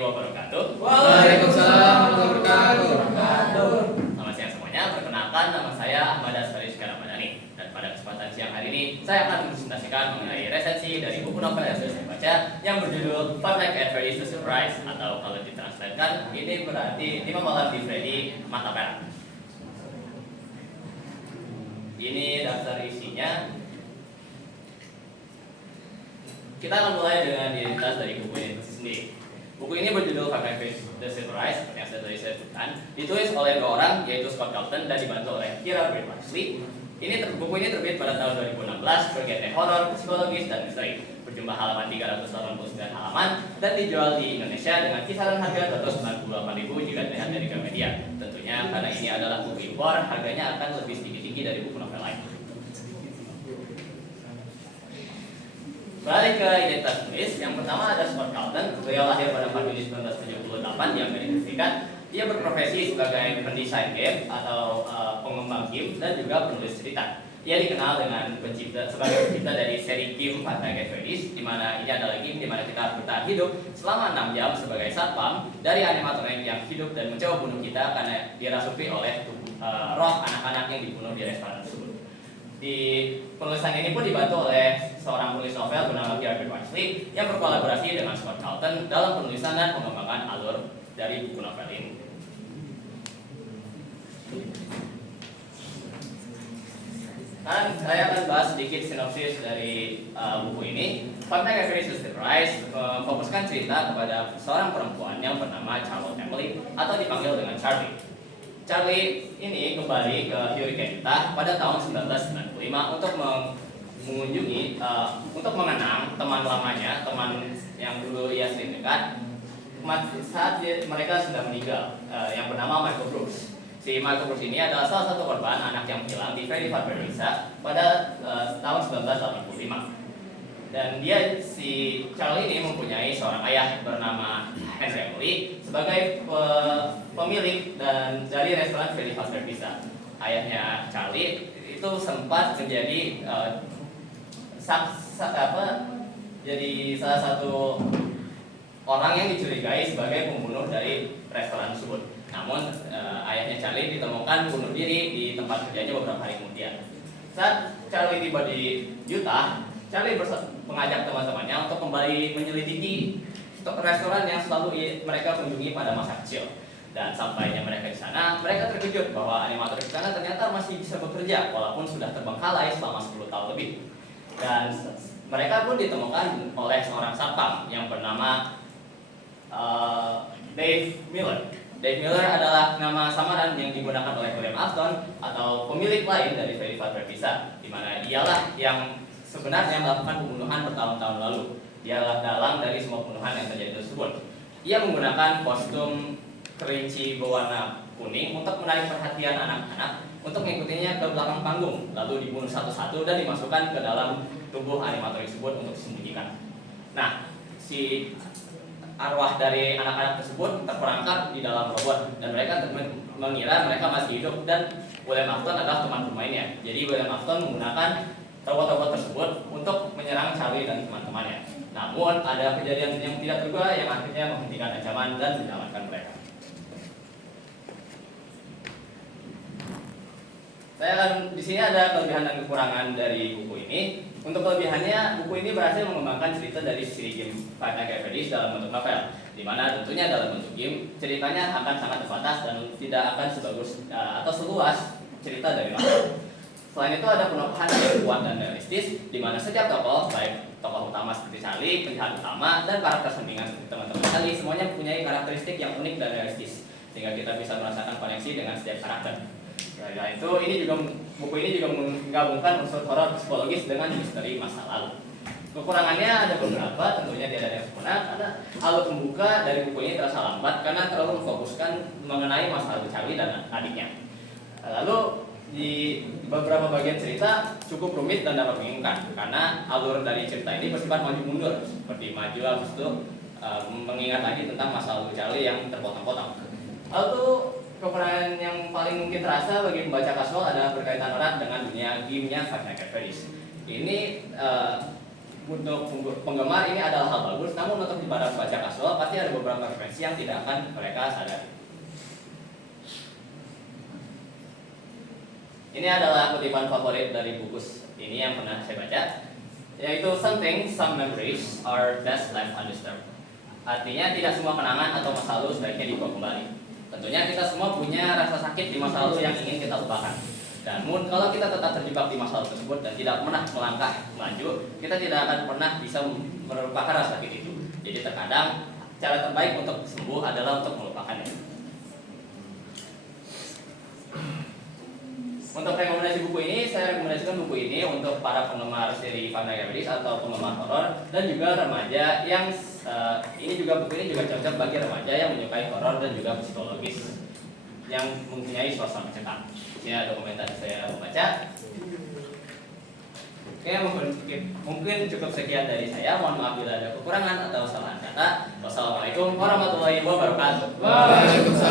warahmatullahi wabarakatuh. Waalaikumsalam warahmatullahi wabarakatuh. Selamat siang semuanya. Perkenalkan, nama saya Ahmad Asfaris Karamadani. Dan pada kesempatan siang hari ini, saya akan mempresentasikan mengenai resensi dari buku novel yang sudah saya baca yang berjudul Five Nights at Freddy's Surprise, atau kalau ditranslatekan ini berarti 5 malam di Freddy Mata Perak. Ini daftar isinya. Kita akan mulai dengan identitas dari buku ini sendiri. Buku ini berjudul Five Nights at Freddy's, seperti yang tadi saya sebutkan, ditulis oleh dua orang, yaitu Scott Calton dan dibantu oleh Kira Bradley. Buku ini terbit pada tahun 2016, bergenre horor, psikologis, dan misteri. Berjumlah halaman 389 halaman dan dijual di Indonesia dengan kisaran harga 298.000 jika dilihat dari Gramedia. Tentunya karena ini adalah buku impor, harganya akan lebih sedikit tinggi dari buku novel lain. Balik ke identitas penulis, yang pertama ada Scott Calton. Beliau lahir pada 4 Juni 1978 di Amerika Serikat. Dia berprofesi sebagai pendesain game atau pengembang game dan juga penulis cerita. Ia dikenal dengan sebagai pencipta dari seri game Five Nights at Freddy's, di mana ini adalah game di mana kita harus bertahan hidup selama 6 jam sebagai satpam dari animatronik yang hidup dan mencoba bunuh kita karena dirasuki oleh roh anak-anak yang dibunuh di restoran tersebut. Di penulisan ini pun dibantu oleh seorang penulis novel bernama Kira Bradley yang berkolaborasi dengan Scott Calton dalam penulisan dan pengembangan alur dari buku novel ini. Dan saya akan bahas sedikit sinopsis dari buku ini. Five Nights at Freddy's Surprise memfokuskan cerita kepada seorang perempuan yang bernama Charlotte Emily atau dipanggil dengan Charlie. Charlie ini kembali ke Hurricanita pada tahun 1995 untuk mengunjungi, untuk mengenang teman lamanya, teman yang dulu ia sering dekat saat mereka sudah meninggal, yang bernama Michael Brooks. Si Michael Brooks ini adalah salah satu korban anak yang hilang di Freddy Fazbear Pizza pada tahun 1985. Dan si Charlie ini mempunyai seorang ayah bernama Henry Emily sebagai pemilik dan dari restoran Freddy Fazbear Pizza. Ayahnya Charlie itu sempat menjadi jadi salah satu orang yang dicurigai sebagai pembunuh dari restoran tersebut. Namun ayahnya Charlie ditemukan bunuh diri di tempat kerjanya beberapa hari kemudian. Saat Charlie tiba di Utah, Charlie mengajak teman-temannya untuk kembali menyelidiki restoran yang selalu mereka kunjungi pada masa kecil. Dan sampainya mereka di sana, mereka terkejut bahwa animator di sana ternyata masih bisa bekerja walaupun sudah terbengkalai selama 10 tahun lebih. Dan mereka pun ditemukan oleh seorang satpam yang bernama Dave Miller. Dave Miller adalah nama samaran yang digunakan oleh William Afton atau pemilik lain dari Freddy Fazbear Pizza, di mana dialah yang sebenarnya melakukan pembunuhan bertahun-tahun lalu. Dialah dalang dari semua pembunuhan yang terjadi tersebut. Ia menggunakan kostum kerinci berwarna kuning untuk menarik perhatian anak-anak untuk mengikutinya ke belakang panggung, lalu dibunuh satu-satu dan dimasukkan ke dalam tubuh animator tersebut untuk disembunyikan. Nah, si arwah dari anak-anak tersebut terperangkap di dalam robot dan mereka mengira mereka masih hidup, dan William Afton adalah teman bermainnya. Jadi William Afton menggunakan robot-robot tersebut untuk menyerang Charlie dan teman-temannya. Namun ada kejadian yang tidak terduga yang akhirnya menghentikan ancaman dan menyelamatkan mereka. Di sini ada kelebihan dan kekurangan dari buku ini. Untuk kelebihannya, buku ini berhasil mengembangkan cerita dari seri game Five Nights at Freddy's dalam bentuk novel, di mana tentunya dalam bentuk game ceritanya akan sangat terbatas dan tidak akan sebagus atau seluas cerita dari novel. Selain itu ada penokohan yang kuat dan realistis, di mana setiap tokoh, baik tokoh utama seperti Charlie, penjahat utama, dan karakter sampingan seperti teman-teman Charlie, semuanya mempunyai karakteristik yang unik dan realistis, sehingga kita bisa merasakan koneksi dengan setiap karakter. Selain itu, buku ini juga menggabungkan unsur horor psikologis dengan misteri masa lalu. Kekurangannya ada beberapa, tentunya tidak ada yang sempurna karena alur pembuka dari buku ini terasa lambat karena terlalu memfokuskan mengenai masa lalu Charlie dan adiknya. Lalu di beberapa bagian cerita cukup rumit dan dapat membingungkan karena alur dari cerita ini bersifat maju mundur, seperti maju habis itu mengingat lagi tentang masa lalu Charlie yang terpotong-potong. Lalu kekurangan yang paling mungkin terasa bagi pembaca kasual adalah berkaitan erat dengan dunia gamenya Five Nights at Freddy's. Ini untuk penggemar ini adalah hal bagus, namun untuk para pembaca kasual pasti ada beberapa referensi yang tidak akan mereka sadari. Ini adalah kutipan favorit dari buku ini yang pernah saya baca, yaitu some memories are best left undisturbed. Artinya tidak semua kenangan atau masa lalu sebaiknya dibawa kembali. Tentunya kita semua punya rasa sakit di masa lalu yang ingin kita lupakan. Namun kalau kita tetap terjebak di masa lalu tersebut dan tidak pernah melangkah maju, kita tidak akan pernah bisa melupakan rasa sakit itu. Jadi terkadang cara terbaik untuk sembuh adalah untuk melupakannya. Untuk rekomendasi buku ini, saya rekomendasikan buku ini untuk para penggemar seri Five Nights at Freddy's atau penggemar horor dan juga remaja yang ini juga buku ini juga cocok bagi remaja yang menyukai horor dan juga psikologis yang mempunyai suasana mencekam. Ini ada komentar saya membaca. Oke, mungkin cukup sekian dari saya. Mohon maaf bila ada kekurangan atau kesalahan kata. Wassalamualaikum warahmatullahi wabarakatuh. Waalaikumsalam.